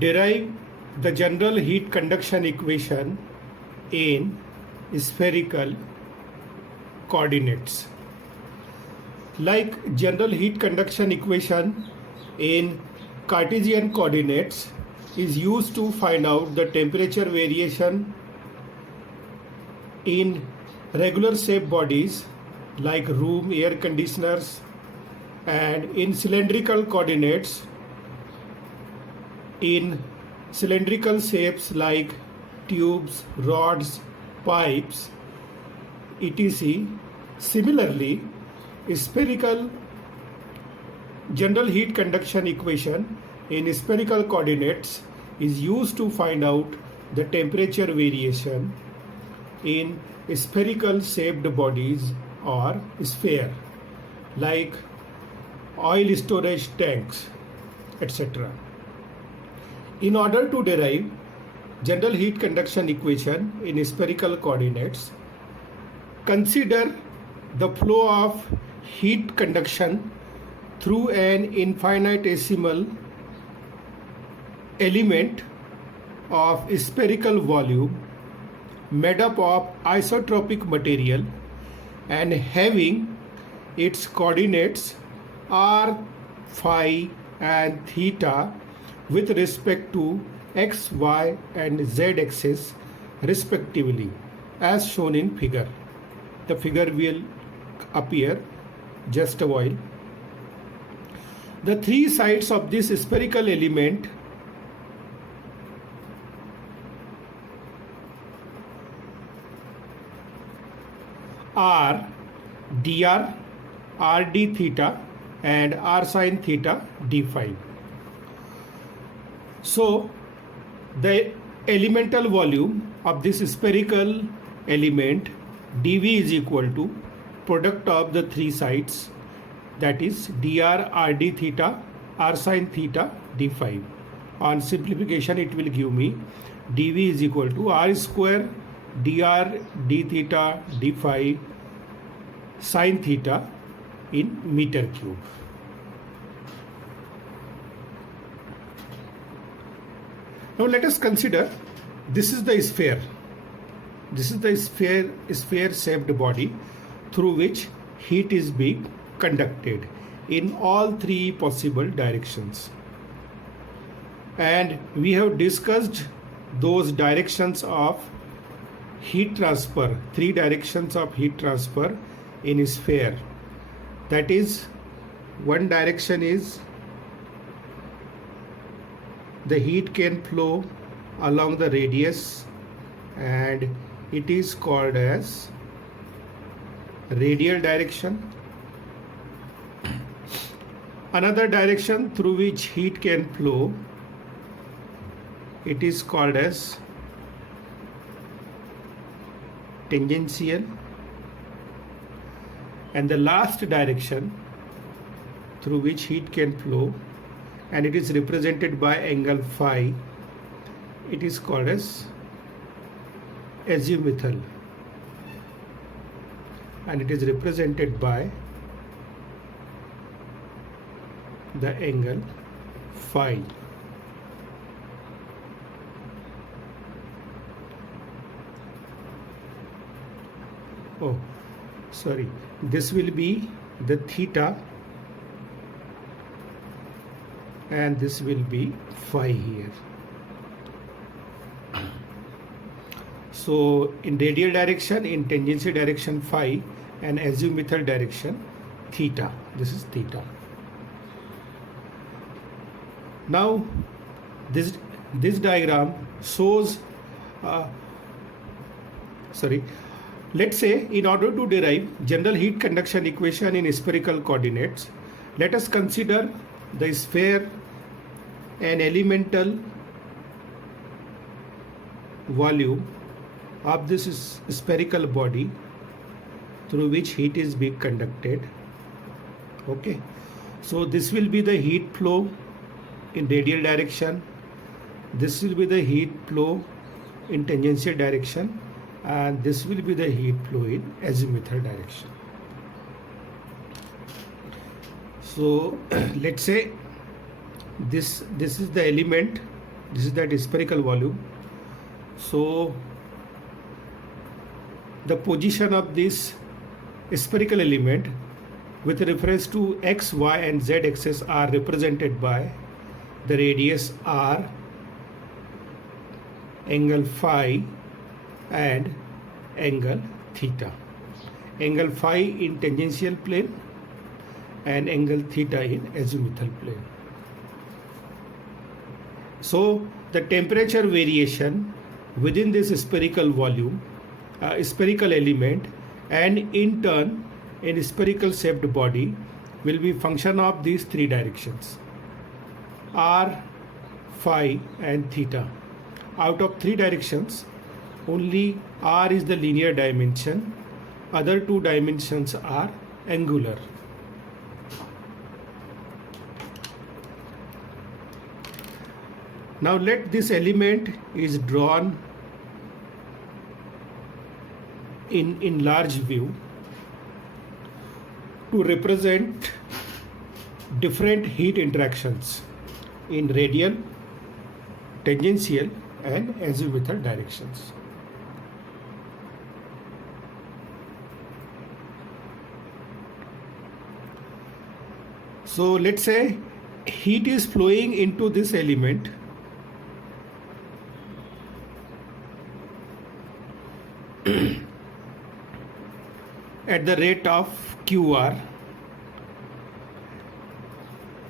Derive the general heat conduction equation in spherical coordinates. Like general heat conduction equation in Cartesian coordinates is used to find out the temperature variation in regular shaped bodies like room air conditioners, and in cylindrical coordinates in cylindrical shapes like tubes, rods, pipes, etc. Similarly, spherical general heat conduction equation in spherical coordinates is used to find out the temperature variation in spherical shaped bodies or sphere like oil storage tanks, etc. In order to derive general heat conduction equation in spherical coordinates, consider the flow of heat conduction through an infinitesimal element of spherical volume made up of isotropic material and having its coordinates r, phi and theta with respect to x, y and z axis respectively, as shown in figure. The figure will appear just a while. The three sides of this spherical element are dr, rd theta and r sin theta d phi. So the elemental volume of this spherical element dV is equal to product of the three sides, that is dr, rd theta, r sin theta d phi. On simplification it will give me dV is equal to r square dr d theta d phi sin theta in meter cube. Now let us consider this is the sphere. This is the sphere shaped body through which heat is being conducted in all three possible directions. And we have discussed those directions of heat transfer, three directions of heat transfer in a sphere. That is, one direction is the heat can flow along the radius and it is called as radial direction. Another direction through which heat can flow, it is called as tangential. And the last direction through which heat can flow, and it is represented by angle phi, it is called as azimuthal, and it is represented by the angle phi. Oh, sorry, this will be the theta and this will be phi here. So in radial direction, in tangential direction phi, and azimuthal direction theta. This is theta. Now this diagram shows let's say in order to derive general heat conduction equation in spherical coordinates, let us consider the sphere an elemental volume of this spherical body through which heat is being conducted. Okay, so this will be the heat flow in radial direction, this will be the heat flow in tangential direction, and this will be the heat flow in azimuthal direction. So let's say this is the element This is that spherical volume. So the position of this spherical element with reference to x, y and z axis are represented by the radius r, angle phi and angle theta. Angle phi in tangential plane and angle theta in azimuthal plane. So the temperature variation within this spherical volume, spherical element, and in turn in spherical shaped body will be function of these three directions, r, phi and theta. Out of three directions, only r is the linear dimension, other two dimensions are angular. Now let this element is drawn in large view to represent different heat interactions in radial, tangential and azimuthal directions. So let's say heat is flowing into this element at the rate of QR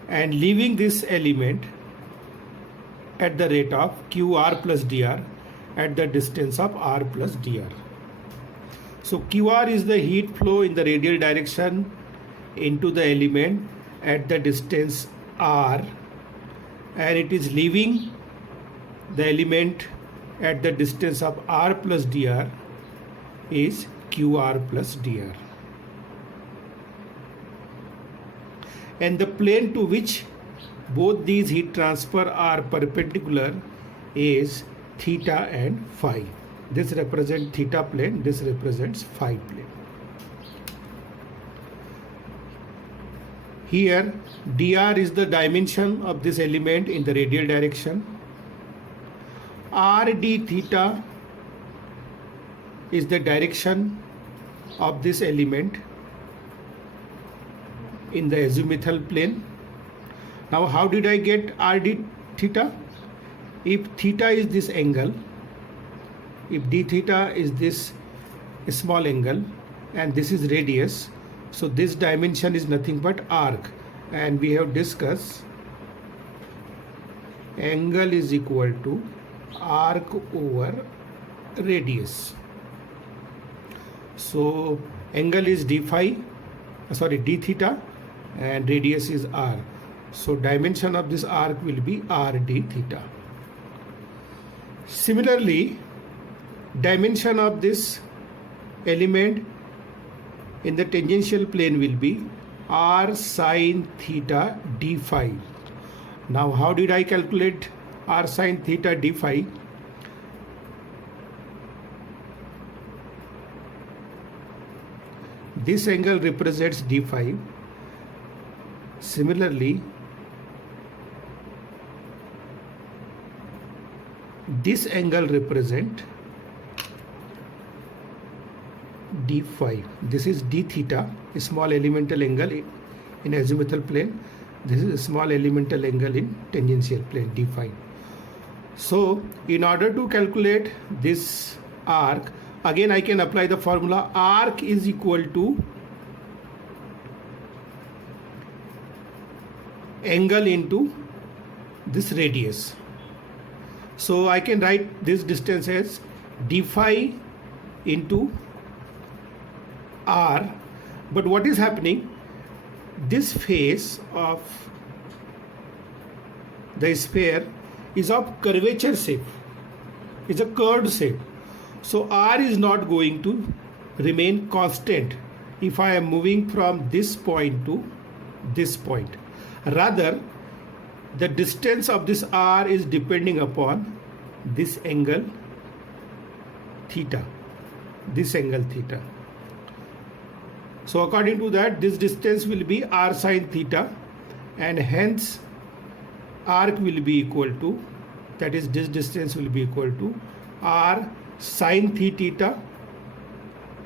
and leaving this element at the rate of QR plus dr at the distance of r plus dr. So QR is the heat flow in the radial direction into the element at the distance r, and it is leaving the element at the distance of r plus dr is QR plus dr. And the plane to which both these heat transfer are perpendicular is theta and phi. This represents theta plane, this represents phi plane. Here dr is the dimension of this element in the radial direction. R d theta is the direction of this element in the azimuthal plane. Now how did I get r d theta? If theta is this angle, if d theta is this small angle and this is radius, so this dimension is nothing but arc, and we have discussed angle is equal to arc over radius. So angle is d theta and radius is r. So dimension of this arc will be r d theta. Similarly, dimension of this element in the tangential plane will be r sine theta d phi. Now how did I calculate r sine theta d phi? This angle represents d phi. Similarly, this angle represents d phi. This is d theta, a small elemental angle in azimuthal plane. This is a small elemental angle in tangential plane, d phi. So in order to calculate this arc, again I can apply the formula arc is equal to angle into this radius. So I can write this distance as d phi into r. But what is happening? This face of the sphere is of curvature shape, is a curved shape. So r is not going to remain constant if I am moving from this point to this point. Rather, the distance of this r is depending upon this angle theta, this angle theta. So according to that, this distance will be r sine theta, and hence arc will be equal to that is this distance will be equal to r sine theta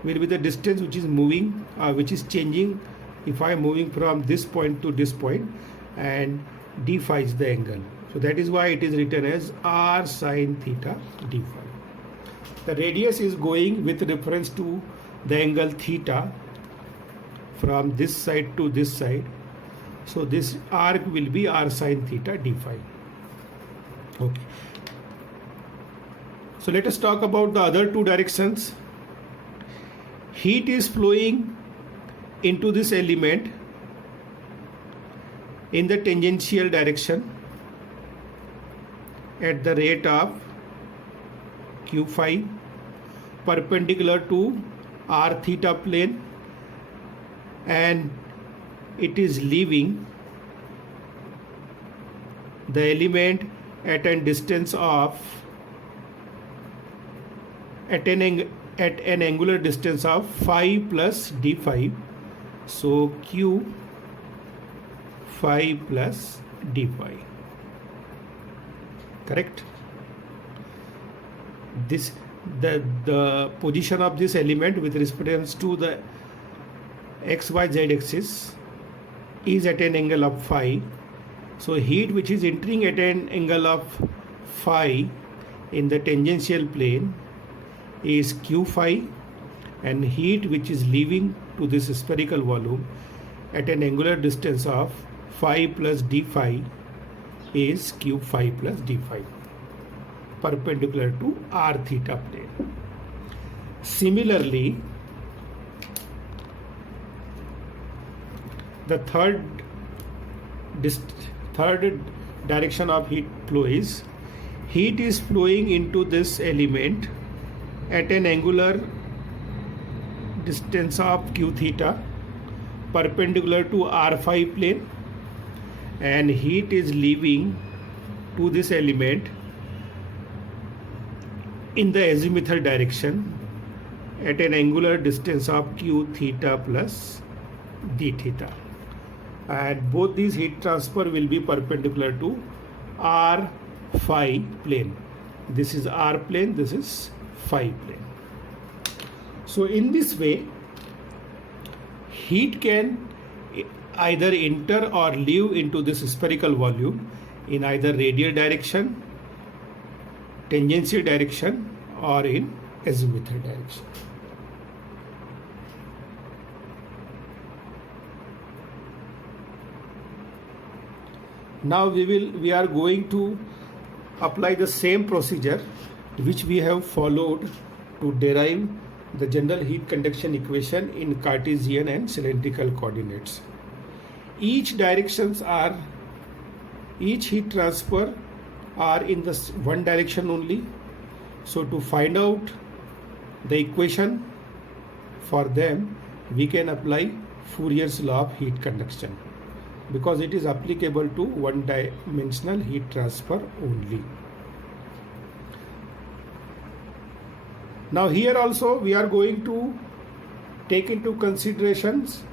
will be the distance which is moving, which is changing if I am moving from this point to this point, and d phi is the angle. So that is why it is written as r sine theta d phi. The radius is going with reference to the angle theta from this side to this side. So this arc will be r sine theta d phi. Okay. So let us talk about the other two directions. Heat is flowing into this element in the tangential direction at the rate of q phi perpendicular to r theta plane, and it is leaving the element at a distance of at an angular distance of phi plus d phi. So q phi plus d phi. Correct? This the position of this element with reference to the xyz axis is at an angle of phi. So heat which is entering at an angle of phi in the tangential plane is q phi, and heat which is leaving to this spherical volume at an angular distance of phi plus d phi is q phi plus d phi perpendicular to r theta plane. Similarly, the third direction of heat flow is heat is flowing into this element at an angular distance of q theta perpendicular to r phi plane, and heat is leaving to this element in the azimuthal direction at an angular distance of q theta plus d theta, and both these heat transfer will be perpendicular to r phi plane. This is r plane, this is phi plane. So in this way, heat can either enter or leave into this spherical volume in either radial direction, tangential direction, or in azimuthal direction. Now we are going to apply the same procedure which we have followed to derive the general heat conduction equation in Cartesian and cylindrical coordinates. Each heat transfer are in the one direction only. So to find out the equation for them, we can apply Fourier's law of heat conduction, because it is applicable to one-dimensional heat transfer only. Now here also we are going to take into considerations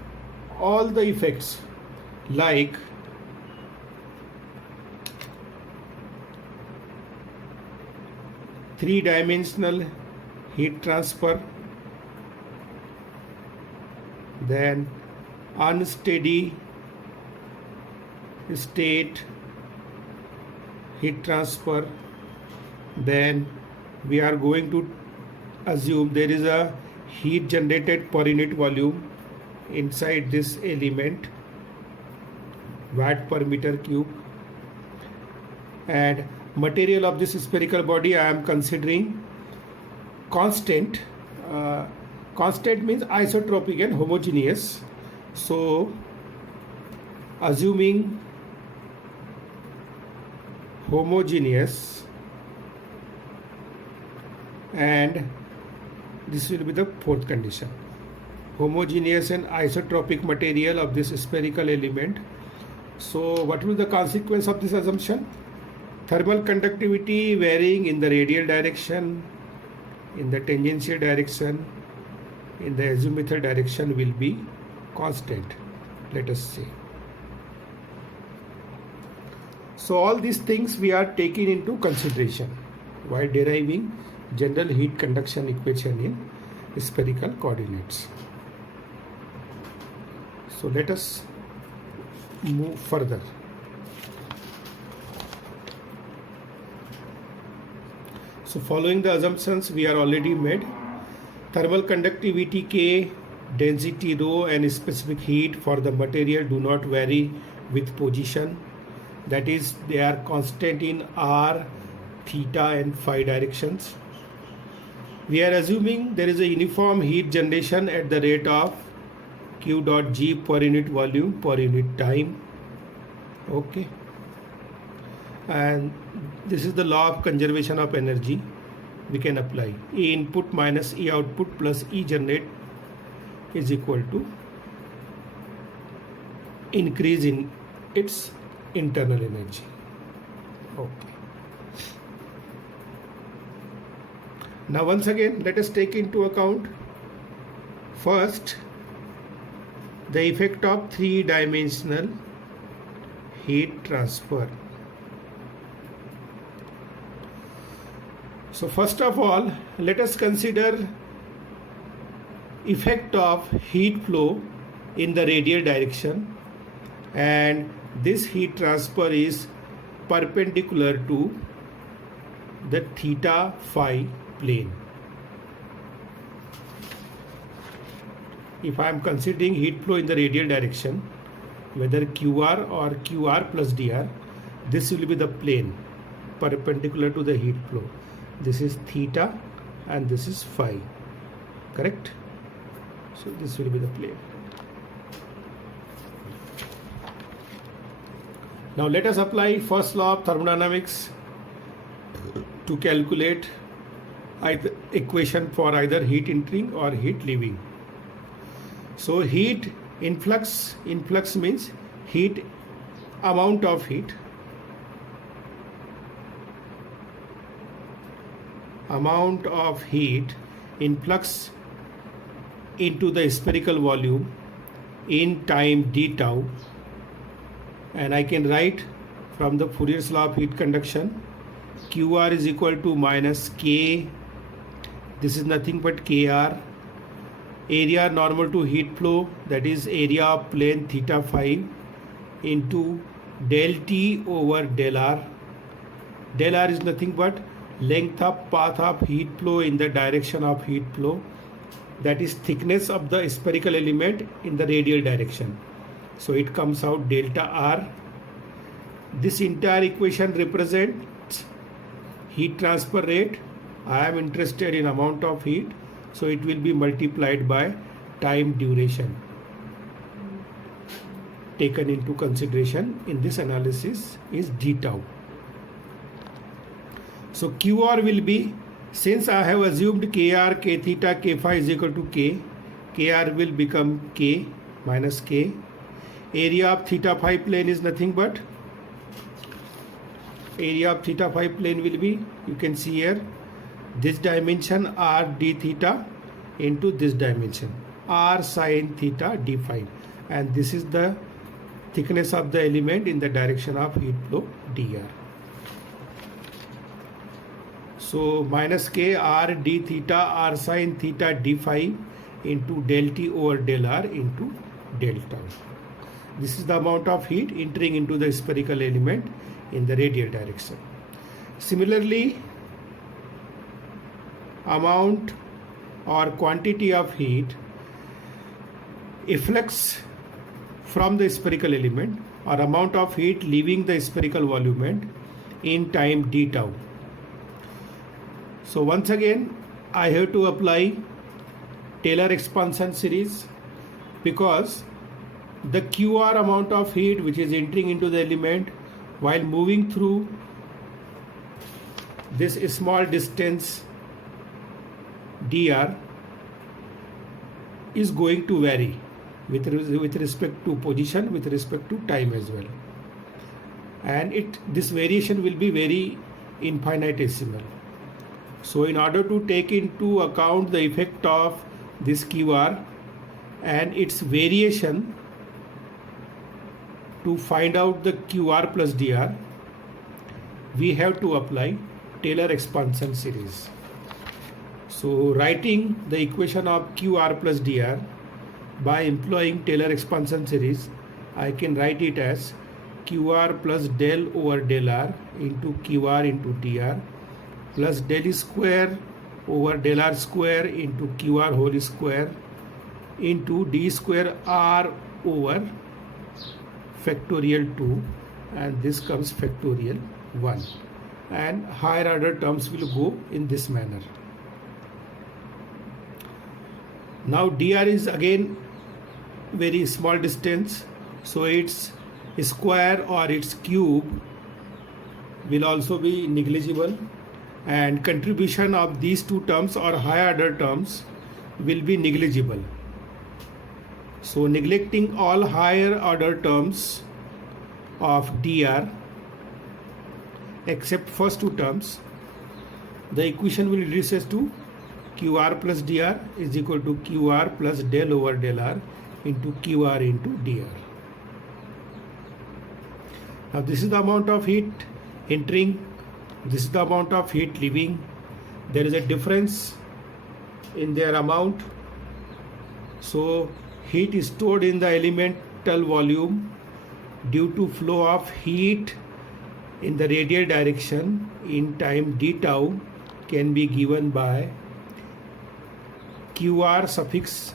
all the effects like three-dimensional heat transfer, then unsteady state heat transfer, then we are going to assume there is a heat generated per unit volume inside this element, watt per meter cube, and material of this spherical body I am considering constant. Constant means isotropic and homogeneous. So assuming homogeneous, and this will be the fourth condition, homogeneous and isotropic material of this spherical element. So what will be the consequence of this assumption? Thermal conductivity varying in the radial direction, in the tangential direction, in the azimuthal direction will be constant, let us say. So all these things we are taking into consideration while deriving general heat conduction equation in spherical coordinates. So let us move further. So following the assumptions we are already made, thermal conductivity K, density rho and specific heat for the material do not vary with position. That is, they are constant in r, theta and phi directions. We are assuming there is a uniform heat generation at the rate of Q dot G per unit volume per unit time. Okay. And this is the law of conservation of energy we can apply. E input minus E output plus E generate is equal to increase in its internal energy. Okay. Now once again let us take into account first the effect of three-dimensional heat transfer. So first of all, let us consider effect of heat flow in the radial direction, and this heat transfer is perpendicular to the theta phi plane. If I am considering heat flow in the radial direction, whether QR or QR plus DR, this will be the plane perpendicular to the heat flow. This is theta and this is phi, correct? So this will be the plane. Now let us apply first law of thermodynamics to calculate either equation for either heat entering or heat leaving. So heat influx means heat, amount of heat, influx into the spherical volume in time d tau, and I can write from the Fourier's law of heat conduction, QR is equal to minus K, this is nothing but KR, area normal to heat flow, that is area of plane theta phi, into del T over del R. Del R is nothing but length of path of heat flow in the direction of heat flow, that is thickness of the spherical element in the radial direction. So it comes out delta R. This entire equation represents heat transfer rate. I am interested in amount of heat, so it will be multiplied by time duration taken into consideration in this analysis is d tau. So QR will be, since I have assumed KR, K theta, K phi is equal to K, KR will become K minus K. Area of theta phi plane is nothing but, area of theta phi plane will be, you can see here, this dimension R d theta into this dimension R sin theta d phi, and this is the thickness of the element in the direction of heat flow dr. So minus K R d theta R sin theta d phi into del T over del R into del tau. This is the amount of heat entering into the spherical element in the radial direction. Similarly, amount or quantity of heat efflux from the spherical element or amount of heat leaving the spherical volume in time d tau. So once again I have to apply Taylor expansion series, because the QR amount of heat which is entering into the element while moving through this small distance dr is going to vary with respect to position, with respect to time as well, and this variation will be very infinitesimal. So in order to take into account the effect of this QR and its variation to find out the QR plus dr, we have to apply Taylor expansion series. So writing the equation of QR plus DR by employing Taylor expansion series, I can write it as QR plus del over del R into QR into DR plus del square over del R square into QR whole square into D square R over factorial 2, and this comes factorial 1, and higher order terms will go in this manner. Now dr is again very small distance, so its square or its cube will also be negligible, and contribution of these two terms or higher order terms will be negligible. So neglecting all higher order terms of dr except first two terms, the equation will reduce to QR plus dr is equal to QR plus del over del R into QR into dr. Now this is the amount of heat entering, this is the amount of heat leaving. There is a difference in their amount, so heat is stored in the elemental volume due to flow of heat in the radial direction in time d tau can be given by QR suffix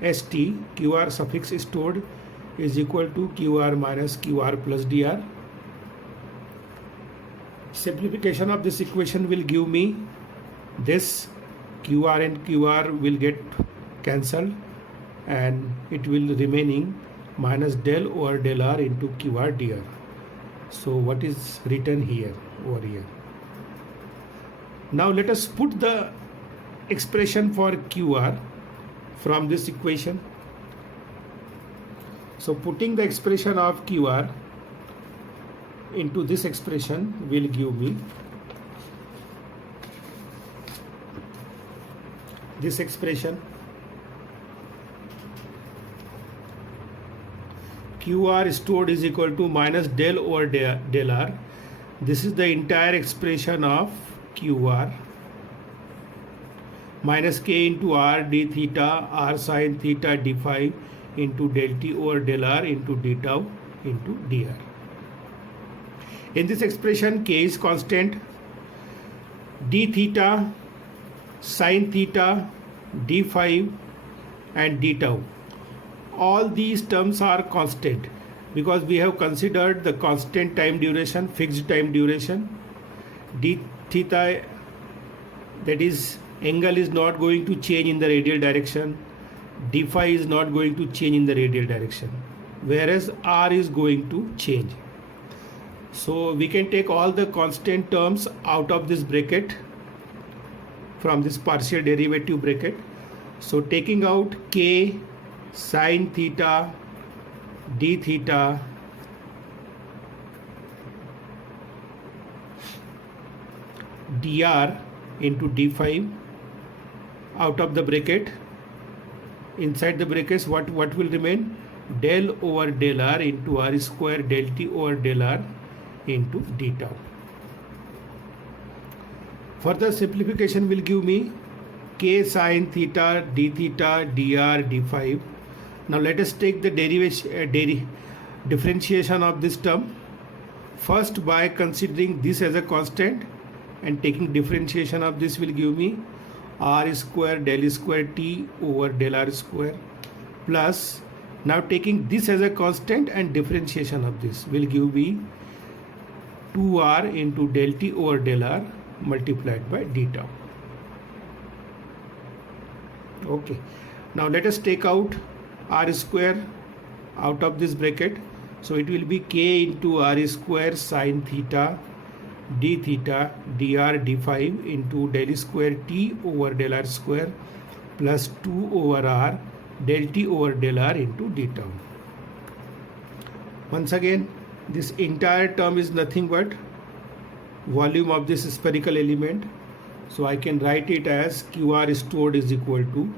st, QR suffix stored is equal to QR minus QR plus dr. Simplification of this equation will give me this QR and QR will get cancelled, and it will remaining minus del over del R into QR dr. So what is written here over here? Now let us put the expression for QR from this equation. So putting the expression of QR into this expression will give me this expression. QR stored is equal to minus del over del R. This is the entire expression of QR minus k into R d theta R sin theta d phi into del t over del R into d tau into dr. In this expression, k is constant, d theta, sin theta, d phi and d tau, all these terms are constant because we have considered the constant time duration, fixed time duration. D theta, that is angle, is not going to change in the radial direction. D phi is not going to change in the radial direction, whereas R is going to change. So we can take all the constant terms out of this bracket from this partial derivative bracket. So taking out k sin theta d theta dr into d phi out of the bracket, inside the brackets what will remain? Del over del R into R square del T over del R into d tau. Further simplification will give me k sin theta d theta dr d phi. Now let us take the differentiation of this term. First, by considering this as a constant and taking differentiation of this will give me R square del square T over del R square plus, now taking this as a constant and differentiation of this will give me 2R into del T over del R multiplied by d tau. Okay, now let us take out R square out of this bracket. So it will be k into R square sin theta d theta dr d phi into del square T over del R square plus 2 over R del T over del R into d tau. Once again, this entire term is nothing but volume of this spherical element. So I can write it as QR stored is equal to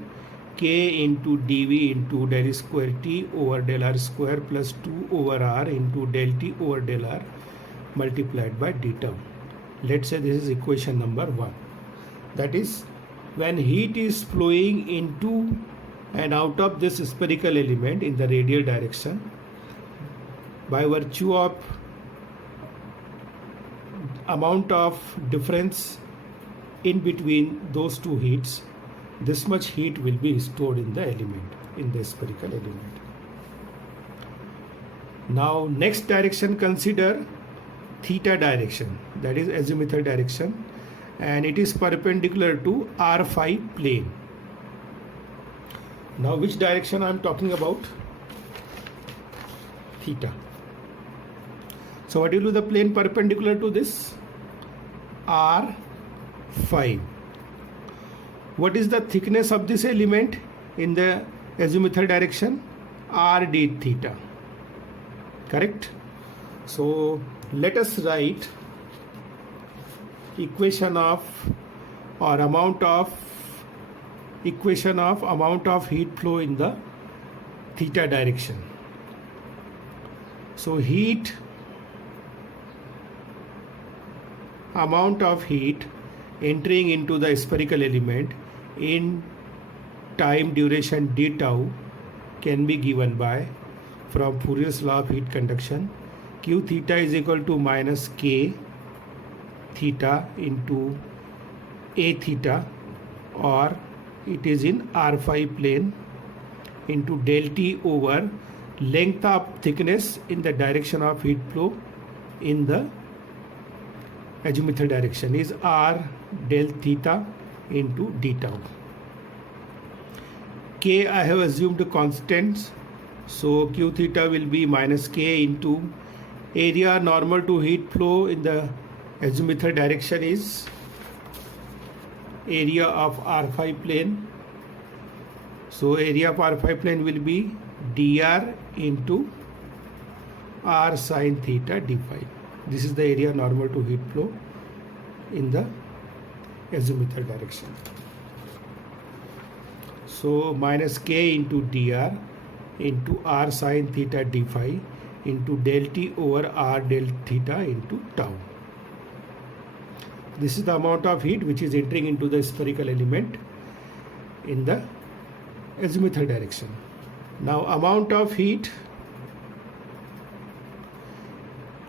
k into dv into del square T over del R square plus 2 over R into del T over del R multiplied by d tau. Let's say this is equation number 1. That is, when heat is flowing into and out of this spherical element in the radial direction, by virtue of amount of difference in between those two heats, this much heat will be stored in the element, in the spherical element. Now next direction, consider theta direction, that is azimuthal direction, and it is perpendicular to r phi plane. Now which direction I am talking about? Theta. So what will be the plane perpendicular to this? R phi. What is the thickness of this element in the azimuthal direction? R d theta. Correct? So let us write equation of amount of heat flow in the theta direction. So amount of heat entering into the spherical element in time duration d tau can be given by, from Fourier's law of heat conduction, q theta is equal to minus k theta into a theta, or it is in r phi plane, into del t over length of thickness in the direction of heat flow in the azimuthal direction is r del theta into d tau. K I have assumed constants, so q theta will be minus k into area normal to heat flow in the azimuthal direction is area of r phi plane. So area of r phi plane will be dr into r sin theta d phi. This is the area normal to heat flow in the azimuthal direction. So minus k into dr into r sin theta d phi into del t over r del theta into tau. This is the amount of heat which is entering into the spherical element in the azimuthal direction. Now amount of heat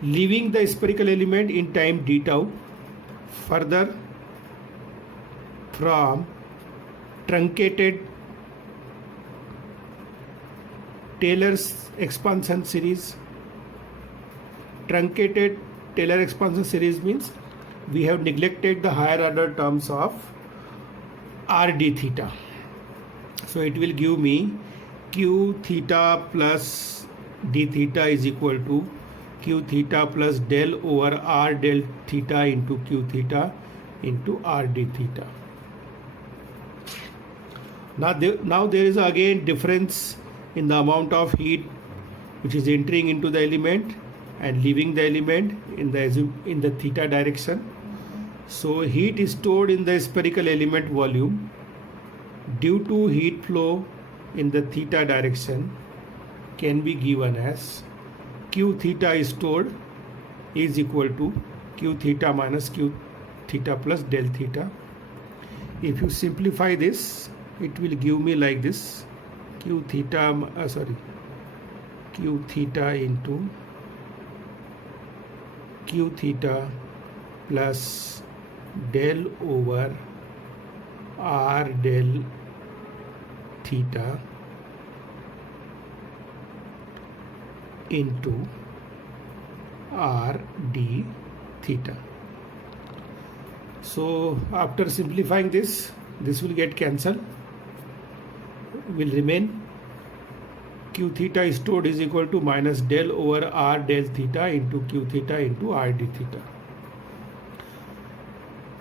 leaving the spherical element in time d tau, further from truncated Taylor's expansion series. Truncated Taylor expansion series means we have neglected the higher order terms of r d theta. So it will give me q theta plus d theta is equal to q theta plus del over r del theta into q theta into r d theta. Now there is again difference in the amount of heat which is entering into the element and leaving the element in the theta direction. So heat is stored in the spherical element volume due to heat flow in the theta direction can be given as q theta is stored is equal to q theta minus q theta plus del theta. If you simplify this, it will give me like this: q theta into q theta plus del over r del theta into r d theta. So after simplifying this will get cancelled, will remain q theta stored is equal to minus del over r del theta into q theta into r d theta.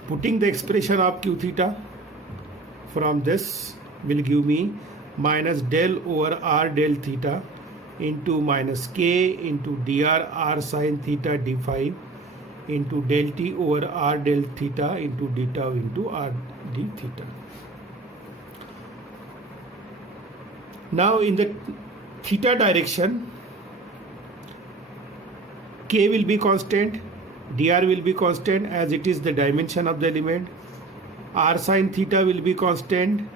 Putting the expression of q theta from this will give me minus del over r del theta into minus k into dr r sin theta d phi into del t over r del theta into d tau into r d theta. Now in the theta direction, k will be constant, dr will be constant as it is the dimension of the element. R sin theta will be constant,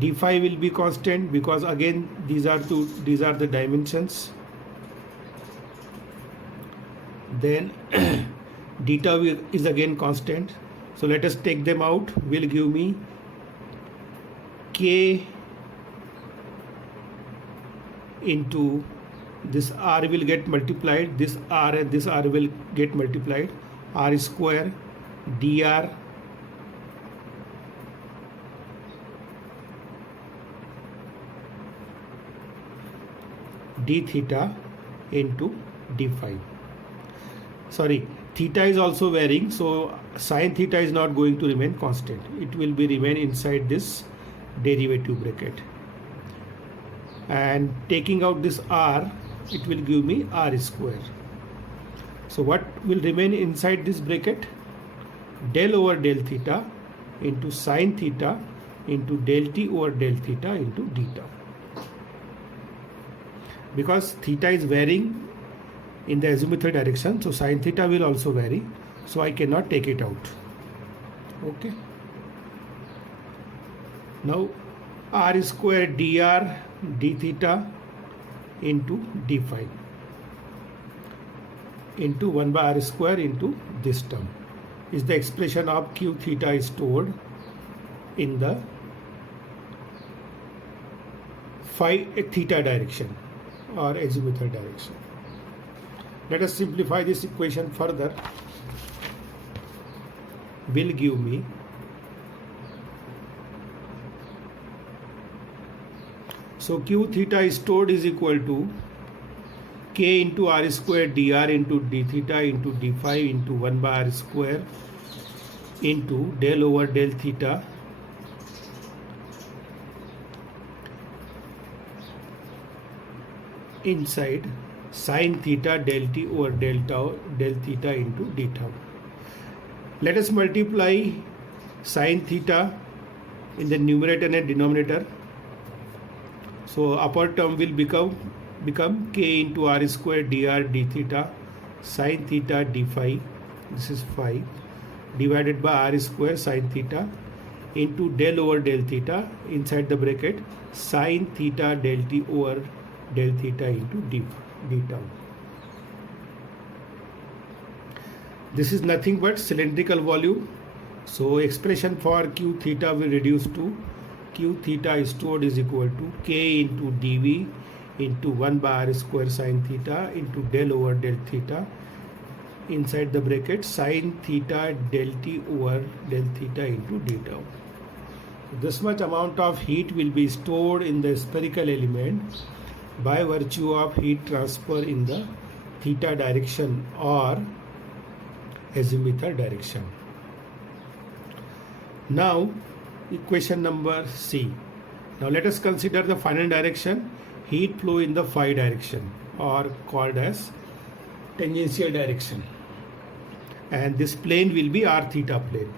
d phi will be constant because again these are the dimensions. Then d is again constant. So let us take them out. Will give me k into this r will get multiplied, this r and this r will get multiplied, r square dr d theta into d phi. Sorry, theta is also varying, so sin theta is not going to remain constant. It will be remain inside this derivative bracket. And taking out this r, it will give me r square. So what will remain inside this bracket? Del over del theta into sin theta into del t over del theta into d tau. Because theta is varying in the azimuthal direction, so sin theta will also vary, so I cannot take it out. Okay. Now r square dr d theta into d phi into 1 by r square into this term is the expression of q theta is stored in the phi theta direction or azimuthal direction. Let us simplify this equation further. Will give me so q theta is stored is equal to k into r square dr into d theta into d phi into 1 by r square into del over del theta inside sin theta del t over del tau del theta into d tau. Let us multiply sin theta in the numerator and denominator. So upper term will become k into r square dr d theta sin theta d phi, this is phi, divided by r square sin theta into del over del theta inside the bracket sin theta del t over del theta into d tau. This is nothing but cylindrical volume, so expression for q theta will reduce to q theta is stored is equal to k into dv into 1 by r square sin theta into del over del theta inside the bracket sin theta del t over del theta into d tau. This much amount of heat will be stored in the spherical element by virtue of heat transfer in the theta direction or azimuthal direction. Now equation number C. Now let us consider the final direction, heat flow in the phi direction or called as tangential direction, and this plane will be r theta plane.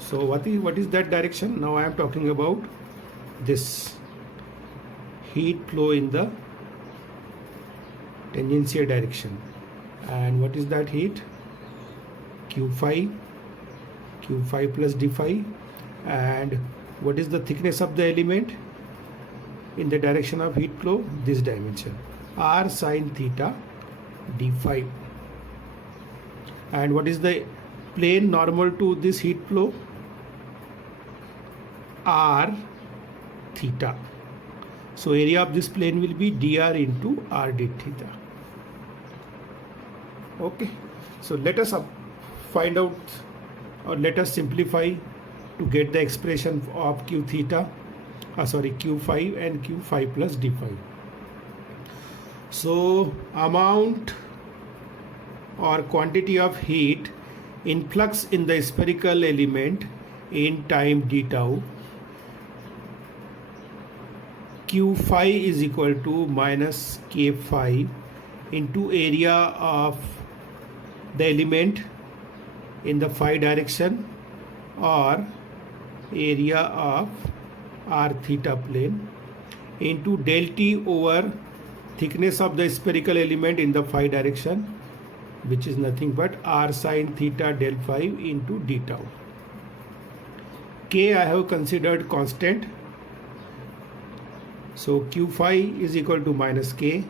So what is that direction? Now I am talking about this heat flow in the tangential direction. And what is that heat? Q phi plus d phi. And what is the thickness of the element in the direction of heat flow? This dimension, r sin theta d phi. And what is the plane normal to this heat flow? R theta. So area of this plane will be dr into r d theta. Okay, so let us find out, or let us simplify to get the expression of q theta, q phi and q phi plus d phi. So amount or quantity of heat influx in the spherical element in time d tau, q phi is equal to minus k phi into area of the element in the phi direction or area of r theta plane into del t over thickness of the spherical element in the phi direction which is nothing but r sine theta del phi into d tau. K I have considered constant, so q phi is equal to minus k.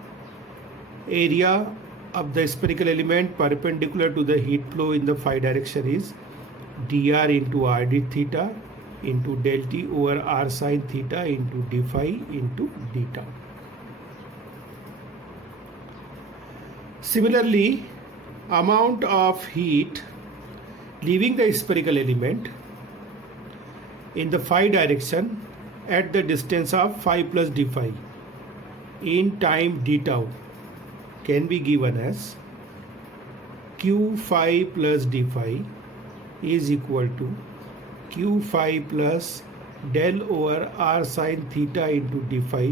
Area of the spherical element perpendicular to the heat flow in the phi direction is dr into r d theta into del t over r sine theta into d phi into d tau. Similarly, amount of heat leaving the spherical element in the phi direction at the distance of phi plus d phi in time d tau can be given as q phi plus d phi is equal to q phi plus del over r sine theta into d phi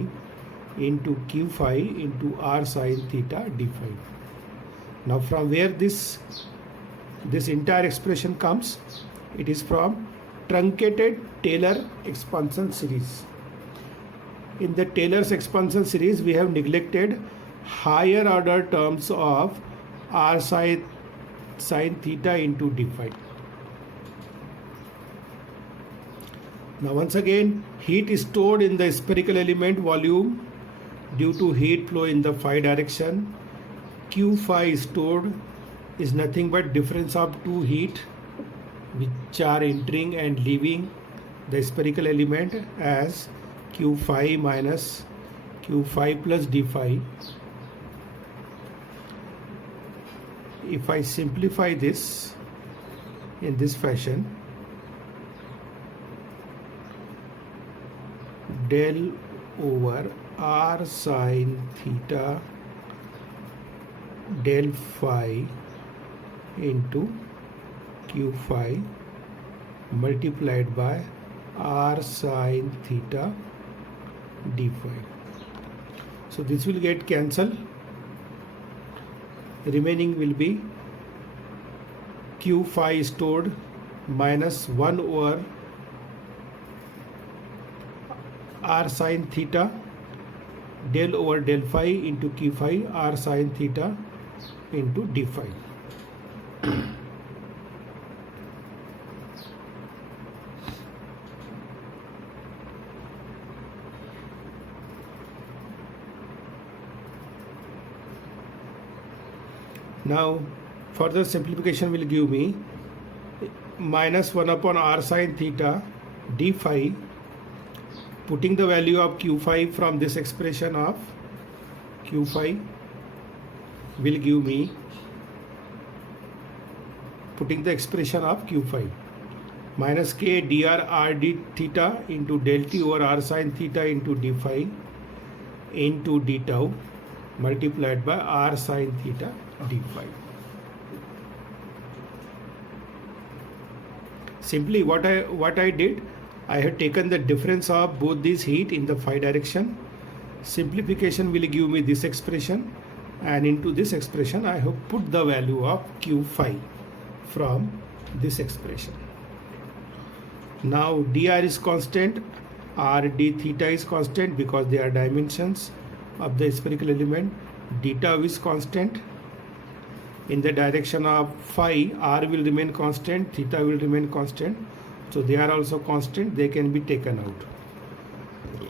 into q phi into r sine theta d phi. Now from where this entire expression comes? It is from truncated Taylor expansion series. In the Taylor's expansion series, we have neglected higher order terms of r sine theta into d phi. Now once again, heat is stored in the spherical element volume due to heat flow in the phi direction. Q phi stored is nothing but difference of two heat which are entering and leaving the spherical element as q phi minus q phi plus d phi. If I simplify this in this fashion, del over r sine theta del phi into q phi multiplied by r sine theta d phi. So this will get cancelled. Remaining will be q phi stored minus 1 over r sine theta del over del phi into q phi r sine theta into d phi. Now further simplification will give me minus 1 upon r sine theta d phi. Putting the value of q phi from this expression of q phi will give me, putting the expression of q phi, minus k dr r d theta into del t over r sine theta into d phi into d tau multiplied by r sine theta d phi. Simply what I did, I had taken the difference of both these heat in the phi direction. Simplification will give me this expression, and into this expression I have put the value of q phi from this expression. Now dr is constant, r d theta is constant because they are dimensions of the spherical element. D tau is constant. In the direction of phi, r will remain constant, theta will remain constant. So they are also constant, they can be taken out.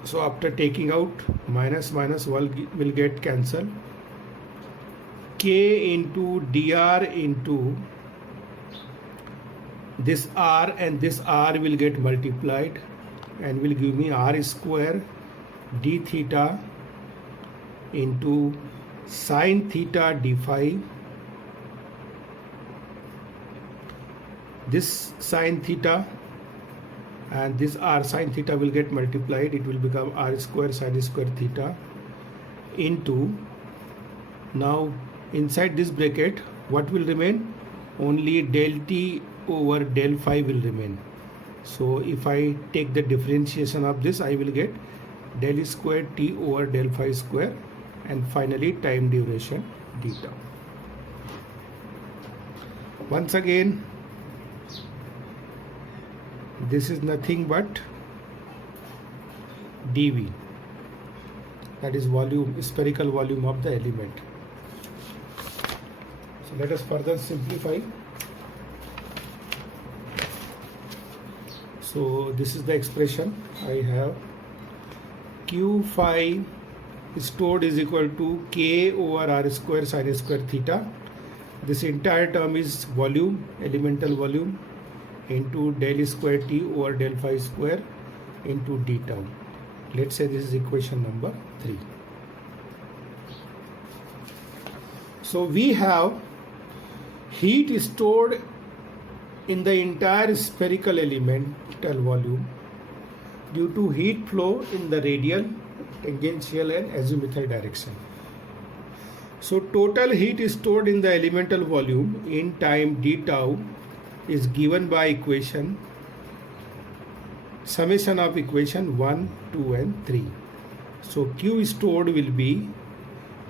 So after taking out, minus will get cancelled. K into dr into this r and this r will get multiplied and will give me r square d theta into sine theta d phi. This sine theta and this r sine theta will get multiplied. It will become r square sine square theta into, now inside this bracket what will remain? Only del t over del phi will remain. So if I take the differentiation of this, I will get del square t over del phi square and finally time duration d tau. Once again, this is nothing but dV, that is volume, spherical volume of the element. So let us further simplify. So this is the expression I have. Q phi stored is equal to K over R square sin square theta. This entire term is volume, elemental volume, into del square T over del phi square into d tau. Let's say this is equation number 3. So we have heat stored in the entire spherical elemental volume due to heat flow in the radial, tangential and azimuthal direction. So total heat stored in the elemental volume in time d tau is given by equation summation of equation 1, 2 and 3. So Q stored will be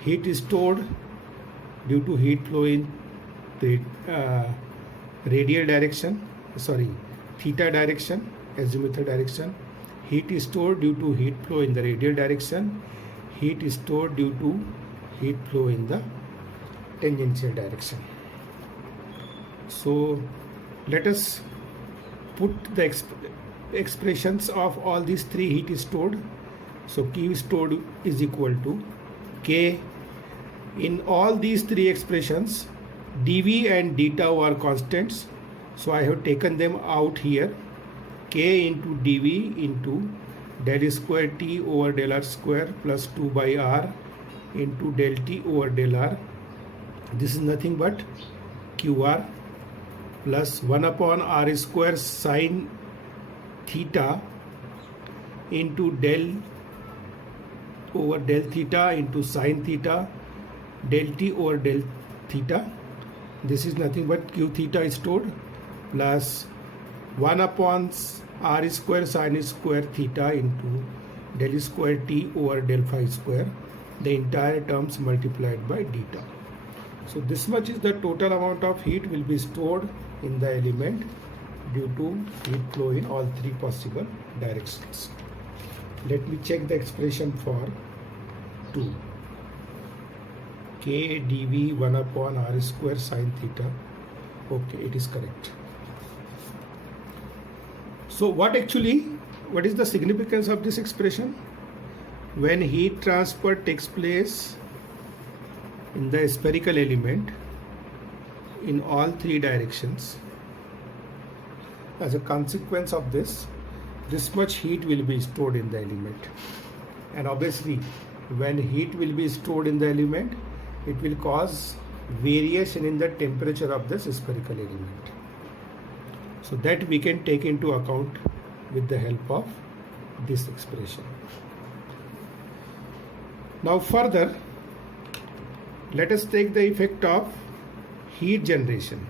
heat stored due to heat flow in the radial direction, theta direction, azimuthal direction. Heat is stored due to heat flow in the radial direction. Heat is stored due to heat flow in the tangential direction. So let us put the expressions of all these three heat stored. So Q stored is equal to K. In all these three expressions, dV and d tau are constants. So I have taken them out here. K into dV into del square T over del R square plus 2 by R into del T over del R. This is nothing but QR plus 1 upon R square sin theta into del over del theta into sin theta del T over del theta. This is nothing but Q theta is stored plus 1 upon R square sin square theta into del square T over del phi square, the entire terms multiplied by d tau. So this much is the total amount of heat will be stored in the element due to heat flow in all three possible directions. Let me check the expression for 2. K dV 1 upon R square sin theta. Okay, it is correct. So what is the significance of this expression? When heat transfer takes place in the spherical element in all three directions, as a consequence of this much heat will be stored in the element. And obviously when heat will be stored in the element, it will cause variation in the temperature of this spherical element. So that we can take into account with the help of this expression. Now further, let us take the effect of heat generation.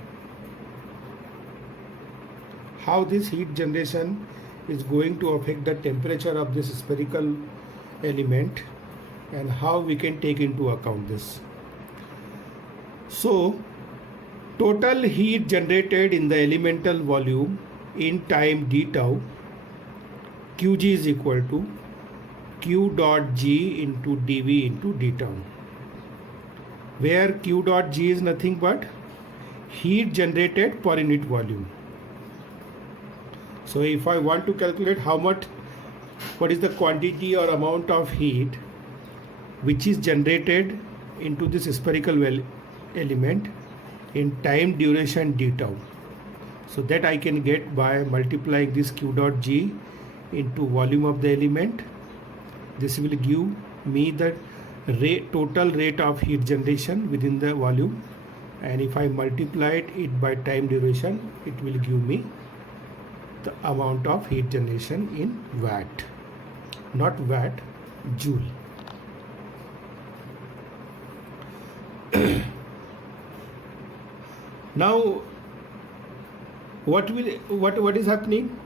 How this heat generation is going to affect the temperature of this spherical element and how we can take into account this. So total heat generated in the elemental volume in time d tau, Qg is equal to Q dot G into dV into d tau, where Q dot G is nothing but heat generated per unit volume. So if I want to calculate what is the quantity or amount of heat which is generated into this spherical element in time duration d tau, so that I can get by multiplying this Q dot G into volume of the element. This will give me the total rate of heat generation within the volume, and if I multiply it by time duration, it will give me the amount of heat generation in watt, not watt, joule. Now what is happening?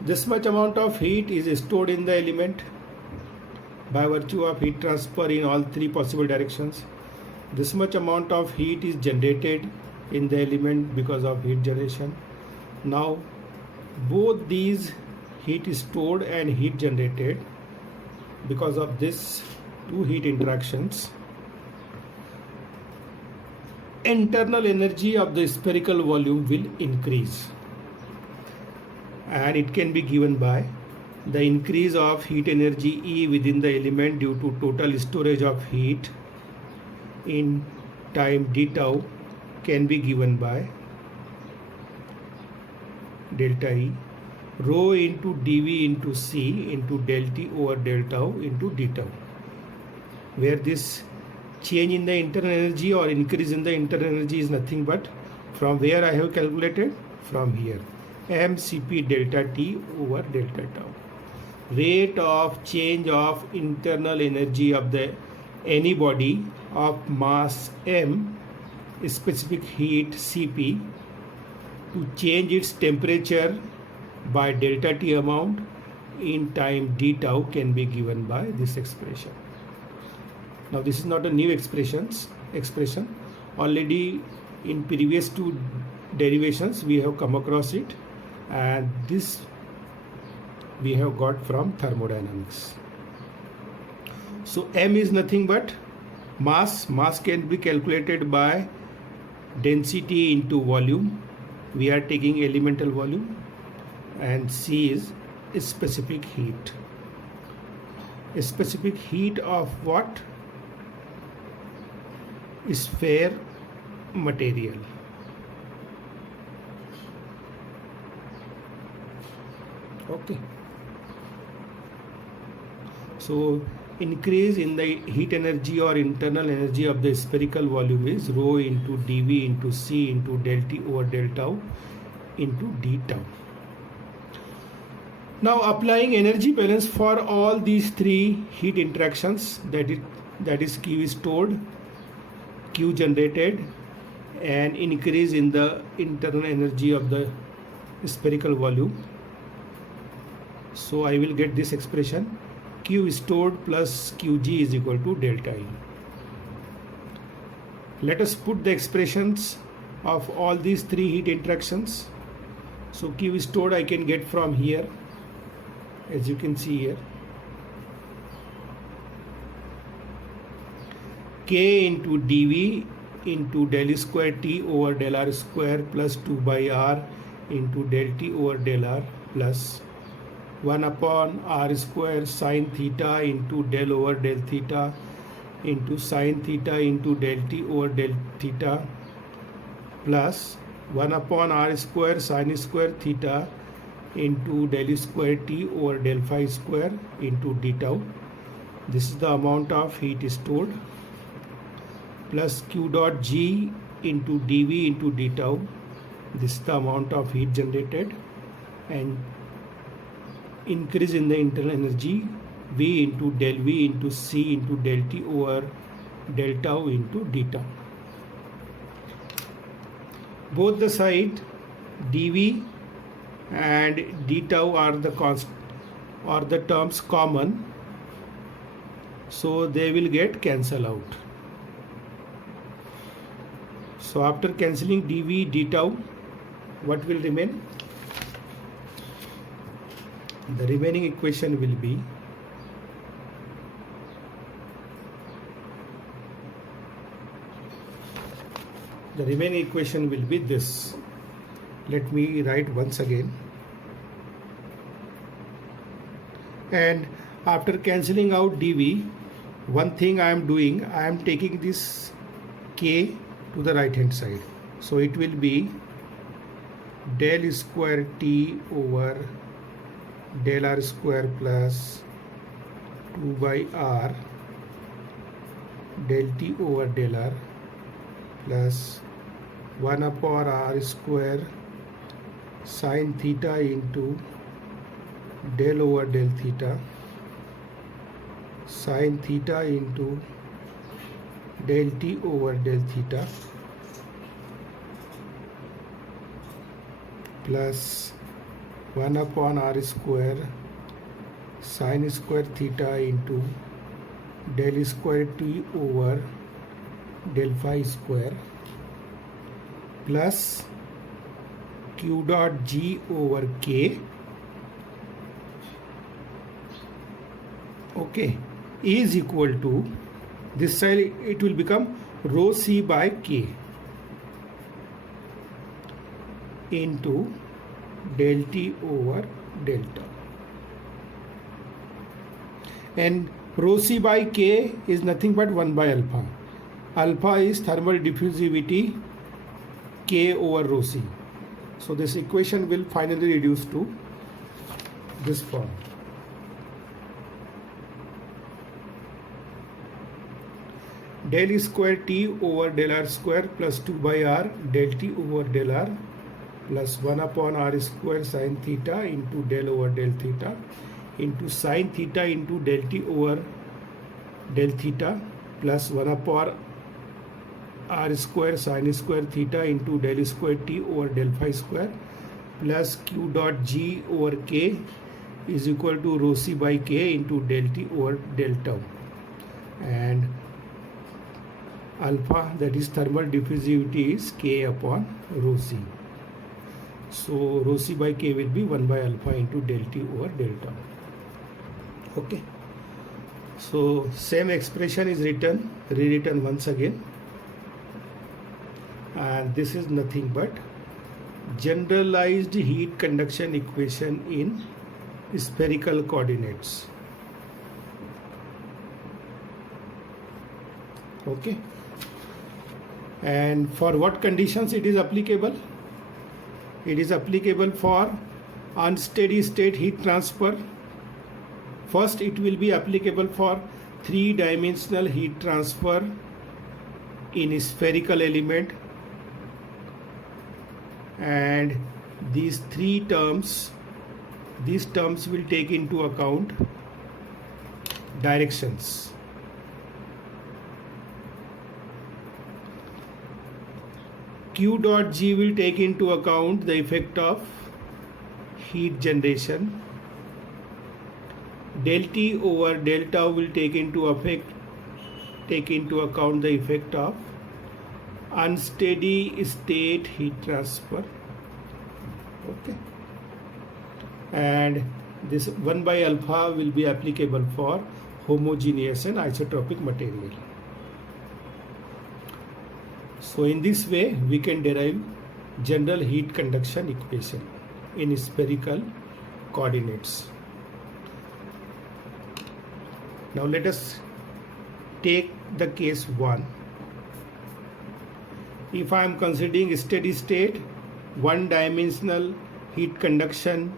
This much amount of heat is stored in the element by virtue of heat transfer in all three possible directions. This much amount of heat is generated in the element because of heat generation. Now both these heat is stored and heat generated because of this two heat interactions internal energy of the spherical volume will increase, and it can be given by the increase of heat energy E within the element due to total storage of heat in time d tau can be given by delta E rho into dV into C into del T over del tau into d tau, where this change in the internal energy or increase in the internal energy is nothing but from where I have calculated from here, mCp delta T over delta tau. Rate of change of internal energy of the any body of mass m, specific heat Cp, to change its temperature by delta T amount in time d tau can be given by this expression. Now this is not a new expression. Already in previous two derivations we have come across it, and this we have got from thermodynamics. So m is nothing but mass. Mass can be calculated by density into volume. We are taking elemental volume, and C is specific heat. A specific heat of what? Sphere material. Okay. So increase in the heat energy or internal energy of the spherical volume is rho into dV into C into del T over del tau into d tau. Now applying energy balance for all these three heat interactions, that is Q is stored, Q generated, and increase in the internal energy of the spherical volume. So I will get this expression, Q stored plus Qg is equal to delta E. Let us put the expressions of all these three heat interactions. So Q stored I can get from here, as you can see here, K into dV into del square T over del R square plus 2 by R into del T over del R plus 1 upon R square sin theta into del over del theta into sin theta into del T over del theta plus 1 upon R square sin square theta into del square T over del phi square into d tau. This is the amount of heat stored, plus Q dot G into dV into d tau. This is the amount of heat generated, and increase in the internal energy V into del V into C into del T over del tau into d tau. Both the side dV and d tau are the terms common, so they will get cancel out. So after cancelling dV d tau, what will remain? The remaining equation will be this. Let me write once again. And after cancelling out dV, one thing I am doing, I am taking this K to the right hand side. So it will be del square T over del R square plus 2 by R del T over del R plus 1 upon R square sin theta into del over del theta sin theta into del T over del theta plus 1 upon R square sin square theta into del square T over del phi square plus Q dot G over K. Okay, is equal to, this side it will become rho C by K. into del T over del tau. And rho C by K is nothing but 1 by alpha. Alpha is thermal diffusivity K over rho C. So this equation will finally reduce to this form. Del square T over del R square plus 2 by R del T over del R plus 1 upon R square sin theta into del over del theta into sin theta into del T over del theta plus 1 upon R square sin square theta into del square T over del phi square plus Q dot G over K is equal to rho C by K into del T over del tau. And alpha, that is thermal diffusivity, is K upon rho C. So rho C by K will be 1 by alpha into del T over del tau. Okay. So same expression is rewritten once again. And this is nothing but generalized heat conduction equation in spherical coordinates. Okay. And for what conditions it is applicable? It is applicable for unsteady state heat transfer. First, it will be applicable for three-dimensional heat transfer in a spherical element, and these terms will take into account directions. Q dot G will take into account the effect of heat generation. Del T over del tau will take into account the effect of unsteady state heat transfer. Okay. And this 1 by alpha will be applicable for homogeneous and isotropic material. So in this way we can derive general heat conduction equation in spherical coordinates. Now let us take the case 1. If I am considering steady state one-dimensional heat conduction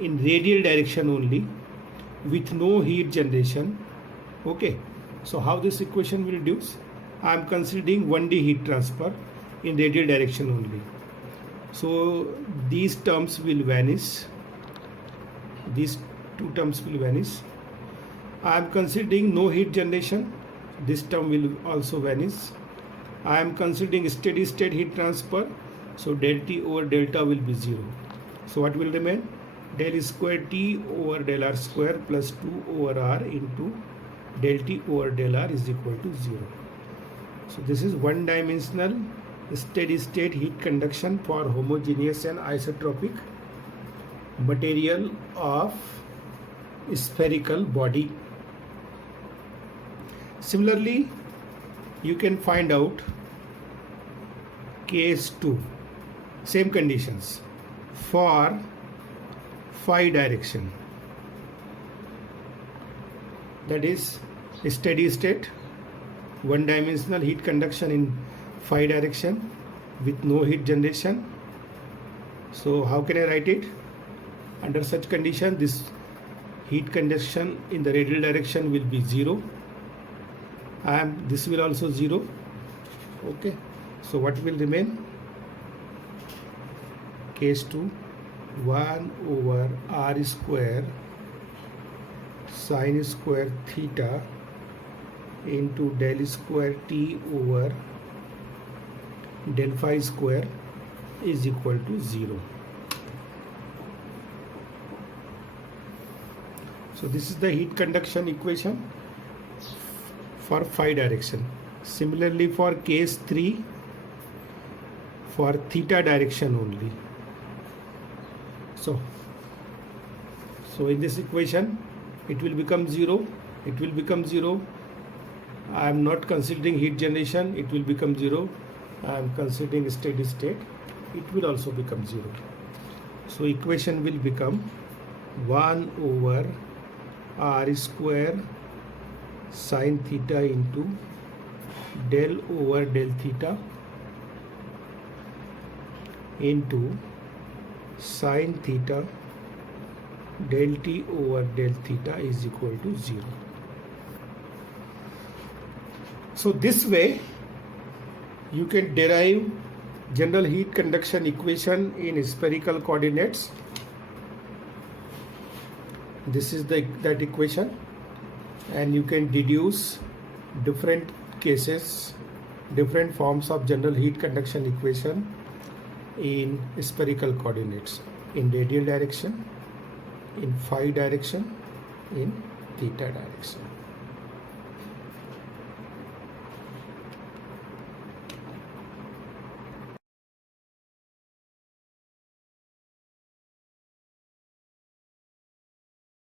in radial direction only with no heat generation. Okay, so how this equation will reduce? I am considering 1D heat transfer in radial direction only. So these terms will vanish. These two terms will vanish. I am considering no heat generation. This term will also vanish. I am considering steady state heat transfer. So del T over del tau will be 0. So what will remain? Del square T over del R square plus 2 over R into del T over del R is equal to 0. So this is one-dimensional steady state heat conduction for homogeneous and isotropic material of spherical body. Similarly, you can find out case 2, same conditions for phi direction, that is steady state one-dimensional heat conduction in phi direction with no heat generation. So how can I write it? Under such condition, this heat conduction in the radial direction will be 0 and this will also 0. Okay, so what will remain? Case 2, 1 over R square sin square theta into del square T over del phi square is equal to 0. So this is the heat conduction equation for phi direction. Similarly for case 3, for theta direction only. So in this equation it will become 0. It will become 0. I am not considering heat generation. It will become 0. I am considering steady state. it will also become 0. So equation will become 1 over r square sine theta into del over del theta into sine theta del t over del theta is equal to 0. So this way you can derive general heat conduction equation in spherical coordinates. This is that equation, and you can deduce different cases, different forms of general heat conduction equation in spherical coordinates, in radial direction, in phi direction, in theta direction.